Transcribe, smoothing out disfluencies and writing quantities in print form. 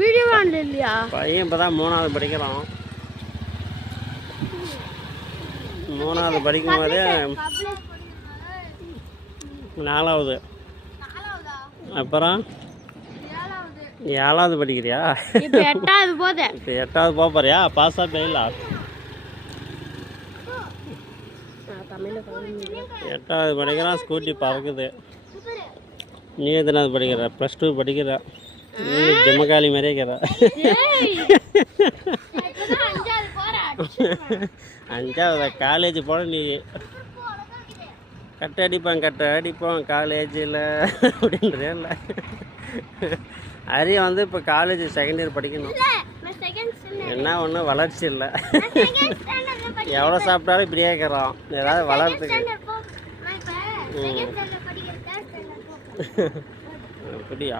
Video வாங்கல இல்லையா? பையன் இப்பதான் 3வது படிக்கிறான். 3வது படிக்கும் போதே 4வது. அப்புறம் 7வது படிக்கிறியா? இப்போ 8வது போதே. இப்போ 8வது போக போறியா? பாஸா ஃபெயிலா? 8வது படிக்கிறான். ஸ்கூட்டி பறக்குது. நீ எத்தனாவது படிக்கிற? +2 படிக்கிற. நீ ஜமக்காளி மாதிரியே இருக்கிற. 5வது காலேஜ் போன நீ. கட்ட அடிப்போம் காலேஜில் அப்படின்றே இல்லை. அரிய வந்து இப்போ காலேஜ் செகண்ட் இயர் படிக்கணும். என்ன ஒன்றும் வளர்ச்சி இல்லை. எவ்வளோ சாப்பிட்டாலும் இப்படியே இருக்கிறோம். ஏதாவது வளர்த்துக்கு அப்படியா?